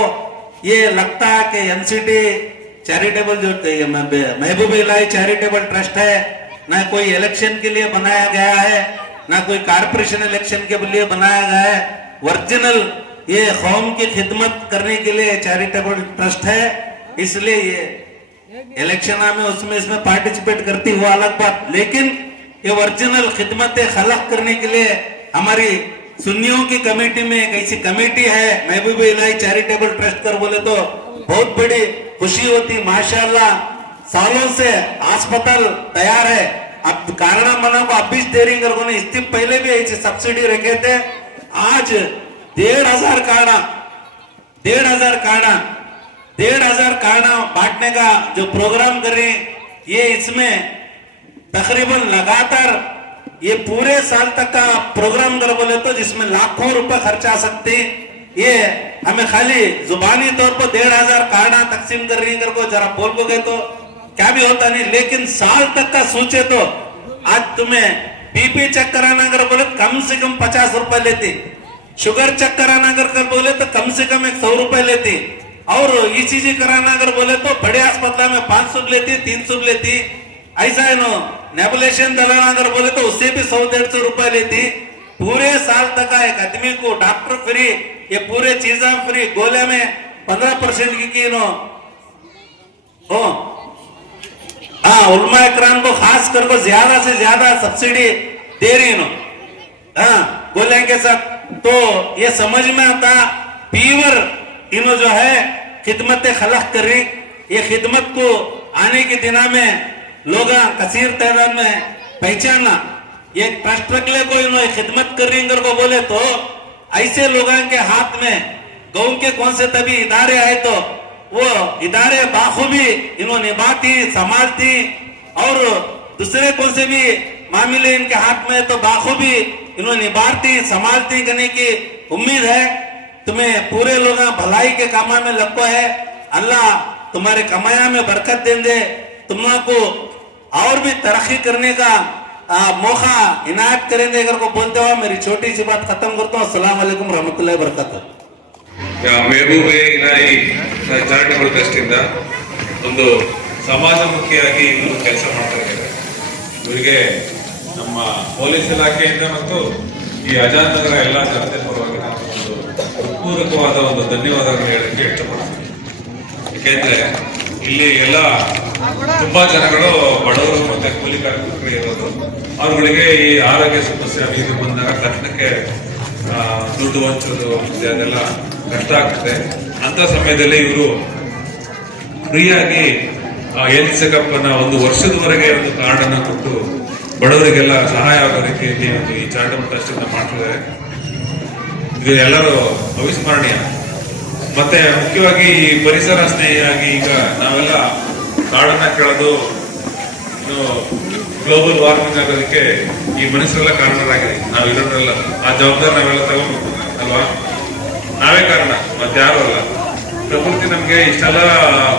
ये लगता है कि एमसीटी चैरिटेबल जो महबूब इलाही चैरिटेबल ट्रस्ट है, ना कोई इलेक्शन के लिए बनाया गया है, ना कोई कारपोरेशन इलेक्शन के लिए बनाया गया है, ओरिजिनल ये कौम की खिदमत करने के लिए चैरिटेबल ट्रस्ट है, इसलिए ये इलेक्शन में उसमें इसमें पार्टिसिपेट करती हुआ अलग बात, लेकिन ये ओरिजिनल खिदमत खलक करने के लिए हमारी सुन्नियों की कमेटी में एक ऐसी कमेटी है महबूब इलाही चैरिटेबल ट्रस्ट कर बोले तो बहुत बड़ी खुशी होती। माशाल्लाह सालों से अस्पताल तैयार है। अब कारण मना को अब भी स्टेरिंग कर इससे पहले भी ऐसे सब्सिडी रखे थे। आज 1,500 कार्डा बांटने का जो प्रोग्राम करें, ये इसमें तकरीबन लगातार ये पूरे साल तक का प्रोग्राम कर बोले तो जिसमें लाखों रुपए खर्चा आ सकते। ये हमें खाली जुबानी तौर पर 1,500 कार्डा तकसीम कर रही को जरा बोल को गए तो क्या भी होता नहीं, लेकिन साल तक का सोचे तो आज तुम्हें बीपी चेक कराना अगर बोले तो कम से कम 50 रुपए लेती, शुगर चेक कराना अगर बोले तो कम से कम 100 रुपए लेती, और ईसीजी कराना अगर बोले तो बड़े अस्पताल में 500 लेती, 300 लेती। ऐसा है नो, नेबुलेशन दलाना अगर बोले तो उससे भी 100-150 रुपए लेती। पूरे साल तक का एक आदमी को डॉक्टर फ्री, ये पूरे चीजें फ्री, गोले में 15% की नो हो। हाँ, उलमा इकराम को खास करके ज्यादा से ज्यादा सब्सिडी दे रही नो, हाँ गोले के साथ। तो ये समझ में आता पीवर इनो जो है खिदमत खलक कर रही, ये खिदमत को आने के दिना में लोग कसीर तादाद में पहचाना, ये ट्रस्ट रखले को इन्होंने खिदमत कर रही को बोले तो ऐसे लोगों के हाथ में गांव के कौन से तभी इदारे आए तो वो इदारे बाखूबी इन्होंने निभाती, संभालती, और दूसरे कौन से भी मामले इनके हाथ में तो बाखूबी इन्होंने निभाती, संभालती करने की उम्मीद है। तुम्हें पूरे लोग भलाई के कामा में लगो है, अल्लाह तुम्हारे कमाया में बरकत दे दे, तुमको और भी तरक्की करने का मौका इनायत करेंगे अगर को बोलते हुआ मेरी छोटी सी बात खत्म करता हूँ। अस्सलाम वालेकुम रहमतुल्लाहि वबरकातुहू। महबूब इलाही ಚಾರಿಟಬಲ್ ಟ್ರಸ್ಟ್ ಇಂದ ಒಂದು ಸಮಾಜಮುಖಿಯಾಗಿ ಇವರು ಕೆಲಸ ಮಾಡ್ತಾ ಇದ್ದಾರೆ. ಇವರಿಗೆ ನಮ್ಮ ಪೊಲೀಸ್ ಇಲಾಖೆಯಿಂದ ಮತ್ತು ಈ ಆಜಾದ್ ನಗರ ಎಲ್ಲ ಜನತೆ ಪರವಾಗಿ ನಾನು ಒಂದು ಹೃತ್ಪೂರ್ವಕವಾದ ಒಂದು ಧನ್ಯವಾದಗಳನ್ನು ಹೇಳಕ್ಕೆ ಇಷ್ಟಪಡ್ತೀನಿ. ಏಕೆಂದ್ರೆ ಇಲ್ಲಿ ಎಲ್ಲ ತುಂಬಾ ಜನಗಳು ಬಡವರು ಮತ್ತೆ ಕೂಲಿ ಕಾರ್ಮಿಕರು ಇರೋದು, ಅವರುಗಳಿಗೆ ಈ ಆರೋಗ್ಯ ಸಮಸ್ಯೆ ಇದು ಬಂದಾಗ ತಕ್ಷಣಕ್ಕೆ ದುಡ್ಡು ಹಂಚೋದು ಅದೆಲ್ಲ ಕಷ್ಟ ಆಗ್ತದೆ. ಅಂತ ಸಮಯದಲ್ಲಿ ಇವರು ಫ್ರೀಯಾಗಿ ಹೆಲ್ತ್ ಚೆಕಪ್ ಅನ್ನ 1 ವರ್ಷದವರೆಗೆ ಒಂದು ಕಾರ್ಡ್ ಅನ್ನ ಕೊಟ್ಟು ಬಡವರಿಗೆಲ್ಲ ಸಹಾಯ ಆಗೋ ರೀತಿಯಲ್ಲಿ ಒಂದು ಈ ಚಾರಿಟಬಲ್ ಟ್ರಸ್ಟ್ ಅನ್ನ ಮಾಡ್ತಿದ್ದಾರೆ. ಇದು ಎಲ್ಲರೂ ಅವಿಸ್ಮರಣೀಯ. ಮತ್ತೆ ಮುಖ್ಯವಾಗಿ ಈ ಪರಿಸರ ಸ್ನೇಹಿಯಾಗಿ ಈಗ ನಾವೆಲ್ಲ ಕಾಡನ್ನ ಕೇಳೋದು, ಗ್ಲೋಬಲ್ ವಾರ್ಮಿಂಗ್ ಆಗೋದಕ್ಕೆ ಈ ಮನುಷ್ಯರೆಲ್ಲ ಕಾರಣರಾಗಿದೆ. ನಾವು ಇರೋದ್ರಲ್ಲ ಆ ಜವಾಬ್ದಾರಿ ನಾವೆಲ್ಲ ತಗೋಬೇಕು ಅಲ್ವಾ? ನಾವೇ ಕಾರಣ, ಮತ್ತೆ ಯಾರು ಅಲ್ಲ. ಪ್ರಕೃತಿ ನಮ್ಗೆ ಇಷ್ಟೆಲ್ಲ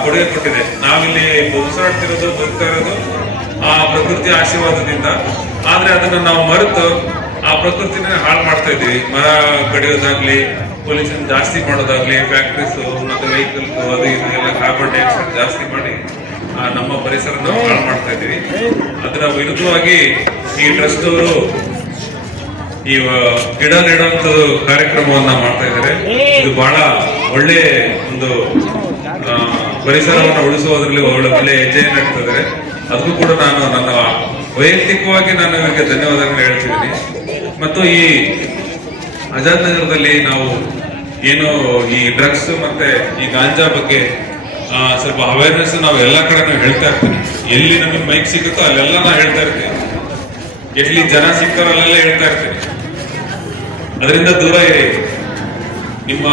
ಕೊಡುಗೆ ಕೊಟ್ಟಿದೆ. ನಾವಿಲ್ಲಿ ಉಸಿರಾಡ್ತಿರೋದು, ಬದುಕ್ತಾ ಇರೋದು ಆ ಪ್ರಕೃತಿ ಆಶೀರ್ವಾದದಿಂದ. ಆದ್ರೆ ಅದನ್ನ ನಾವು ಮರೆತು ಆ ಪ್ರಕೃತಿನ ಹಾಳು ಮಾಡ್ತಾ ಇದೀವಿ. ಮರ ಕಡಿಯೋದಾಗ್ಲಿ, ಪೊಲ್ಯೂಷನ್ ಜಾಸ್ತಿ ಮಾಡೋದಾಗ್ಲಿ, ಫ್ಯಾಕ್ಟ್ರೀಸ್ ಮತ್ತೆ ವೆಹಿಕಲ್ಸ್ ಅದು ಇದೆಲ್ಲ ಕಾರ್ಬನ್ ಡೈಆಕ್ಸೈಡ್ ಜಾಸ್ತಿ ಮಾಡಿ ನಮ್ಮ ಪರಿಸರ ನಾವು ಹಾಳು ಮಾಡ್ತಾ ಇದೀವಿ. ಅದರ ವಿರುದ್ಧವಾಗಿ ಈ ಟ್ರಸ್ಟ್ ಅವರು ಈ ಗಿಡ ನೆಡುವಂತ ಕಾರ್ಯಕ್ರಮವನ್ನ ಮಾಡ್ತಾ ಇದ್ದಾರೆ. ಇದು ಬಹಳ ಒಳ್ಳೆ ಒಂದು ಪರಿಸರವನ್ನು ಉಳಿಸುವುದರಲ್ಲಿ ಒಳ್ಳೆ ಹೆಜ್ಜೆಯನ್ನು ಇಡ್ತಾ ಇದ್ದಾರೆ. ಅದಕ್ಕೂ ಕೂಡ ನಾನು ನನ್ನ ವೈಯಕ್ತಿಕವಾಗಿ ನಾನು ಇವರಿಗೆ ಧನ್ಯವಾದಗಳನ್ನು ಹೇಳ್ತಿದ್ದೀನಿ. ಮತ್ತು ಈ ಆಜಾದ್ ನಗರದಲ್ಲಿ ನಾವು ಏನು ಈ ಡ್ರಗ್ಸ್ ಮತ್ತೆ ಈ ಗಾಂಜಾ ಬಗ್ಗೆ ಸ್ವಲ್ಪ ಅವೇರ್ನೆಸ್ ನಾವು ಎಲ್ಲ ಕಡೆ ನಾವು ಹೇಳ್ತಾ ಇರ್ತೀವಿ. ಎಲ್ಲಿ ನಮಗೆ ಮೈಕ್ ಸಿಗುತ್ತೋ ಅಲ್ಲೆಲ್ಲ ನಾವು ಹೇಳ್ತಾ ಇರ್ತೀವಿ. ಎಲ್ಲಿ ಜನ ಸಿಗ್ತಾರೋ ಅಲ್ಲೆಲ್ಲ ಹೇಳ್ತಾ ಇರ್ತೀವಿ. ಅದರಿಂದ ದೂರ ಇರಿ. ನಿಮ್ಮ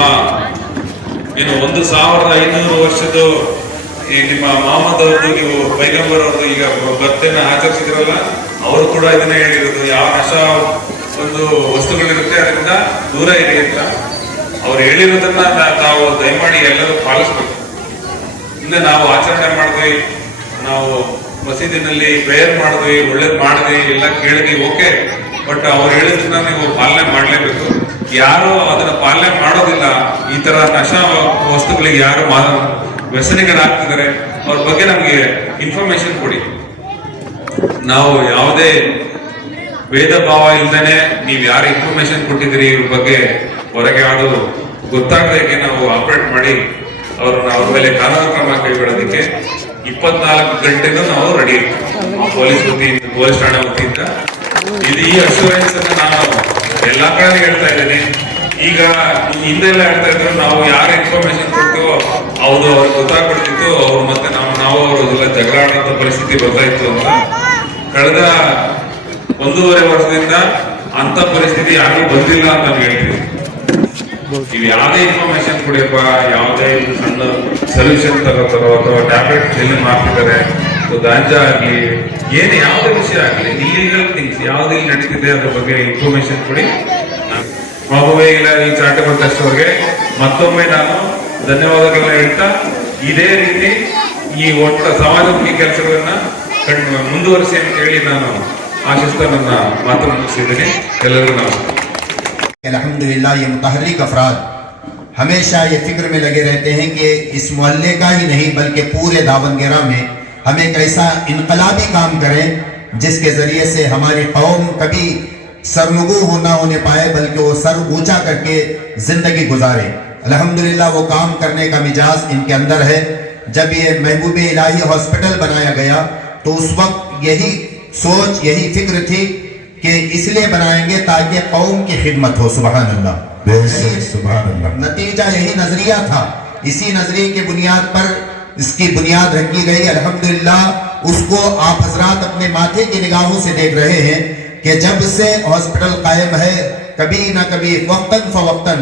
ಏನು 1500 ವರ್ಷದ ನಿಮ್ಮ ಮಾಮದವ್ರದ್ದು, ನೀವು ಪೈಗಂಬರ್ ಅವ್ರದ್ದು ಈಗ ಬರ್ತೇನೆ ಆಚರಿಸಿದ್ರಲ್ಲ, ಅವರು ಕೂಡ ಇದನ್ನೇ ಹೇಳಿರೋದು. ಯಾವ ನಶ ಒಂದು ವಸ್ತುಗಳಿರುತ್ತೆ ಅದರಿಂದ ದೂರ ಇರಿ ಅಂತ ಅವ್ರು ಹೇಳಿರೋದನ್ನ ನಾವು ದಯಮಾಡಿ ಎಲ್ಲರೂ ಪಾಲಿಸ್ಬೇಕು. ಇಲ್ಲ ನಾವು ಆಚರಣೆ ಮಾಡಿದ್ವಿ, ನಾವು ಮಸೀದಿನಲ್ಲಿ ಪ್ರೇಯರ್ ಮಾಡಿದ್ವಿ, ಒಳ್ಳೇದ್ ಮಾಡಿದ್ವಿ, ಎಲ್ಲ ಕೇಳಿದ್ವಿ, ಓಕೆ. ಬಟ್ ಅವ್ರು ಹೇಳಿದ್ರನ್ನ ನೀವು ಪಾಲನೆ ಮಾಡ್ಲೇಬೇಕು. ಯಾರು ಅದನ್ನ ಪಾಲನೆ ಮಾಡೋದಿಲ್ಲ, ಈ ತರ ನಶಾ ವಸ್ತುಗಳಿಗೆ ಯಾರು ವ್ಯಸನಿಗಳಾಗ್ತಿದ್ದಾರೆ ಅವ್ರ ಬಗ್ಗೆ ನಮ್ಗೆ ಇನ್ಫಾರ್ಮೇಶನ್ ಕೊಡಿ. ನಾವು ಯಾವುದೇ ಭೇದ ಭಾವ ಇಲ್ದೇನೆ ನೀವ್ ಯಾರು ಇನ್ಫಾರ್ಮೇಶನ್ ಕೊಟ್ಟಿದ್ದೀರಿ ಇವ್ರ ಬಗ್ಗೆ ಹೊರಗೆ ಯಾರು ಗೊತ್ತಾಗದೆ ನಾವು ಆಪರೇಟ್ ಮಾಡಿ ಅವ್ರ ಮೇಲೆ ಕಾನೂನು ಕ್ರಮ ಕೈಗೊಳ್ಳೋದಕ್ಕೆ 24 ಗಂಟೆನೂ ನಾವು ರೆಡಿ ಇರ್ತೀವಿ ಪೊಲೀಸ್ ಠಾಣೆ ವತಿಯಿಂದ. ಇದು ಈ ಅಶ್ಯೂರೆನ್ಸ್ ಅನ್ನು ನಾನು ಎಲ್ಲಾ ಕಡೆ ಹೇಳ್ತಾ ಇದ್ದೀನಿ. ಈಗ ಹಿಂದೆಲ್ಲ ಹೇಳ್ತಾ ಇದ್ರು ನಾವು ಯಾರು ಇನ್ಫಾರ್ಮೇಶನ್ ಕೊಡ್ತೀವೋ ಅವ್ರಿಗೆ ಗೊತ್ತಾಗ್ಬಿಡ್ತಿತ್ತು, ಅವ್ರು ಮತ್ತೆ ನಾವು ಅವ್ರದೆಲ್ಲ ಜಗಳ ಆಡೋಂಥ ಪರಿಸ್ಥಿತಿ ಬರ್ತಾ ಇತ್ತು ಅಂತ. ಕಳೆದ 1.5 ವರ್ಷದಿಂದ ಅಂತ ಪರಿಸ್ಥಿತಿ ಯಾರಿಗೂ ಬಂದಿಲ್ಲ ಅಂತ ನಾನು ಹೇಳ್ತೀನಿ. ನೀವು ಯಾವುದೇ ಇನ್ಫಾರ್ಮೇಶನ್ ಕೊಡಿಯಪ್ಪ, ಯಾವುದೇ ಸಣ್ಣ ಸೊಲ್ಯೂಷನ್ ತಗೋತಾರೋ ಅಥವಾ ಟ್ಯಾಬ್ಲೆಟ್ ಎಲ್ಲಿ ಮಾಡ್ತಿದ್ದಾರೆ, ಗಾಂಜಾ ಆಗ್ಲಿ ಏನೇ ಯಾವುದೇ ವಿಷಯ ಆಗ್ಲಿ, ಇಲ್ಲಿಗಲ್ ಥಿಂಗ್ಸ್ ಯಾವ್ದು ಇಲ್ಲಿ ನಡೀತಿದೆ ಅದ್ರ ಬಗ್ಗೆ ಇನ್ಫಾರ್ಮೇಶನ್ ಕೊಡಿ. ಮಗುವೆ ಇಲ್ಲ ಈ ಚಾರಿಟಬಲ್ ಟ್ರಸ್ಟ್ ಅವ್ರಿಗೆ ಮತ್ತೊಮ್ಮೆ ನಾನು ಧನ್ಯವಾದಗಳನ್ನ ಹೇಳ್ತಾ, ಇದೇ ರೀತಿ ಈ ಒಟ್ಟು ಸಮಾಜಮುಖಿ ಕೆಲಸಗಳನ್ನ ಮುಂದುವರಿಸಿ ಅಂತ ಹೇಳಿ ನಾನು ಆಶಿಸ್ತಾ ನನ್ನ ಮಾತನ್ನು ಮುಗಿಸಿದ್ದೀನಿ. ಎಲ್ಲರಿಗೂ ನಮಸ್ಕಾರ. अल्हम्दुलिल्लाह ये मुतहर्रिक अफराद हमेशा ये फिक्र में लगे रहते हैं कि इस मोहल्ले का ही नहीं बल्कि पूरे दावनगेरा में हम एक ऐसा इनकलाबी काम करें जिसके जरिए से हमारी कौम कभी सरनुगू ना होने पाए बल्कि वो सर ऊंचा करके जिंदगी गुजारे। अल्हम्दुलिल्लाह वो काम करने का मिजाज इनके अंदर है। जब ये महबूब इलाही हॉस्पिटल बनाया गया तो उस वक्त यही सोच यही फिक्र थी कि इसलिए बनाएंगे ताकि कौम की खिदमत हो। सुभान अल्लाह, सुभान अल्लाह। नतीजा यही नजरिया था, इसी नजरिए की बुनियाद पर इसकी बुनियाद रखी गई। अल्हम्दुलिल्लाह उसको आप हजरात अपने माथे की निगाहों से देख रहे हैं कि जब से हॉस्पिटल कायम है कभी ना कभी वक्तन फवक्तन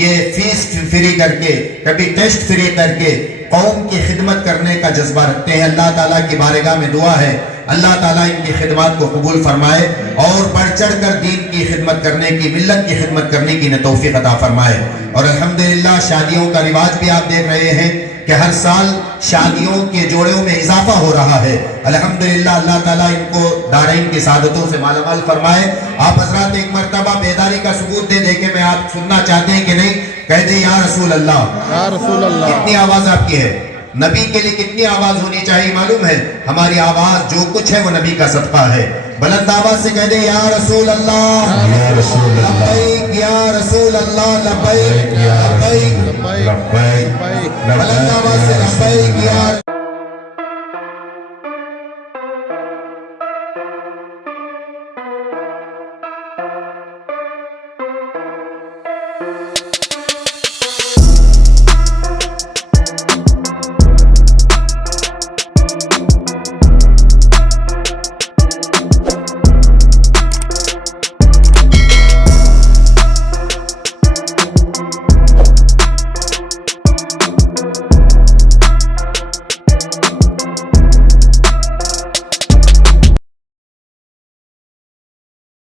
ये फीस फ्री करके कभी टेस्ट फ्री करके कौम की खिदमत करने का जज्बा रखते हैं। अल्लाह ताला की बारगाह में दुआ है अल्लाह ताला इनकी खिदमत को कबूल फरमाए और बढ़ चढ़ कर दीन की खिदमत करने की, मिल्लत की खिदमत करने की तौफीक अता फरमाए। और अल्हम्दुलिल्लाह शादियों का रिवाज भी आप देख रहे हैं कि हर साल शादियों के जोड़ों में इजाफा हो रहा है। अल्हम्दुलिल्लाह अल्लाह ताला इनको दारैन की सादतों से मालामाल फरमाए। आप हजरात एक मरतबा बेदारी का सबूत दे देके मैं आप सुनना चाहते हैं कि नहीं? कह दे या रसूल अल्लाह, या रसूल अल्लाह। कितनी आवाज आपकी है? नबी के लिए कितनी आवाज होनी चाहिए मालूम है? हमारी आवाज जो कुछ है वो नबी का सदका है। बुलंद आवाज से कह दे या रसूल अल्लाह, या रसूल अल्लाह, लब्बैक या रसूल अल्लाह, लब्बैक लब्बैक लब्बैक। बुलंद आवाज से लब्बैक या